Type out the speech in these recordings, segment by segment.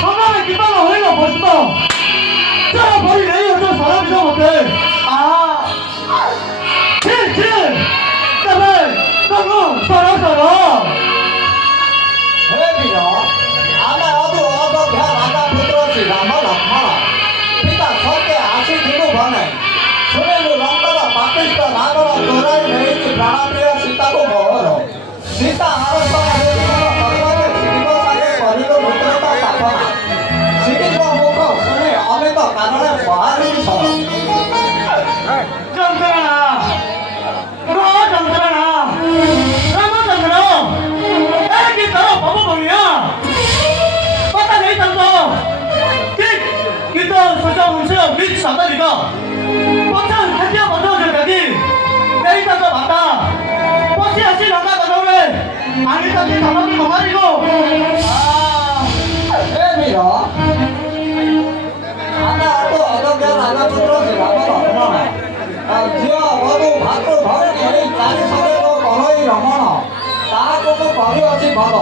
성남의 깃발로 올리고 ଆସିବ ତା ଭଳି ନେଇ ଅଛ ସାରା ବିଷୟ ମତେ ଠିକ ତେବେ ତମକୁ ସର ସର हे वीर आमे अदु अयोध्या राजा पुत्र श्री राम लक्ष्मण पिता सत्य आसीथिलु भने सुनिलु लंकार पापिष्ट नागर तोराई नहीं प्राणप्रिय सीता को मोहर सीता आरत करवाके शिव सागे करिलो मित्रता स्थापना शिव मुख सुने अनेक कारण बाहरी ଯନ୍ତ୍ରଣା ଯନ୍ତ୍ରଣା ରାମଚନ୍ଦ୍ର ଏ କି ତୋର ବାବୁ ବଳିଆ କଥା ନେଇ ତାଙ୍କ ଠିକ ଗୀତ ସୂଚ ବଂଶ ବୀଜ ସାତରିକ ପଛ ଖାଦ୍ୟ ବଧ ଯୋଗାଦି ଦେଇ ତାଙ୍କ ଭାତା ପଶି ଆସି ଲଙ୍କା କଦଳରେ ଆଣି ତାକୁ ତମକୁ ମମାରିବ हे वीर आमे अदु अयोध्या राजा पुत्र श्री राम लक्ष्मण झियो बधु भातृ भौणी एई चारि सदेव कलई रमण ताहाको मु कहि अछि भल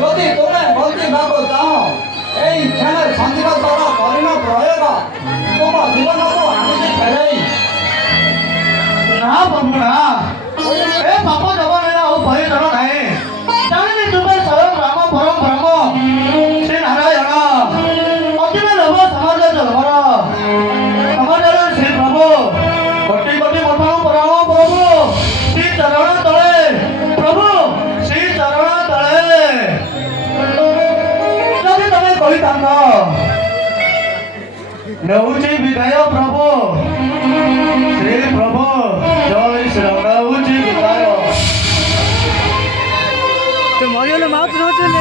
जदि तुमे बଞ୍ଚିବାକୁ ଚାହଁ एई क्षणे संजीव सर करिन प्रयोग तुम जीवनକୁ ଆଣିଛି ଫେରେଇ ନା ବନ୍ଧୁଣା ଏ ପାପ ଜବନରେ ଆଉ ପରିଚୟ ନାହିଁ ଜାଣିନି ତୁମେ ସ୍ୱୟଂ ରାମ ପରମ ବ୍ରହ୍ମ ଶ୍ରୀ ନାରାୟଣ ଅତିବେ ଲୋଭ ସମାଜ ଜନ୍ମର ସମାଜର ଶ୍ରୀ ପ୍ରଭୁ କୋଟି କୋଟି ମଠର ପରମ ପ୍ରଭୁ ଶ୍ରୀ ଚରଣ ତଳେ ପ୍ରଭୁ ଶ୍ରୀ ଚରଣ ତଳେ ଯଦି ତମେ କହିଥାନ୍ତ ନେଉଛି ବିଦାୟ ପ୍ରଭୁ ଶ୍ରୀ ପ୍ରଭୁ ଜୟ ଶ୍ରୀରାମ ନେଉଛି ବିଦାୟ तो मरियोले मात्र नचले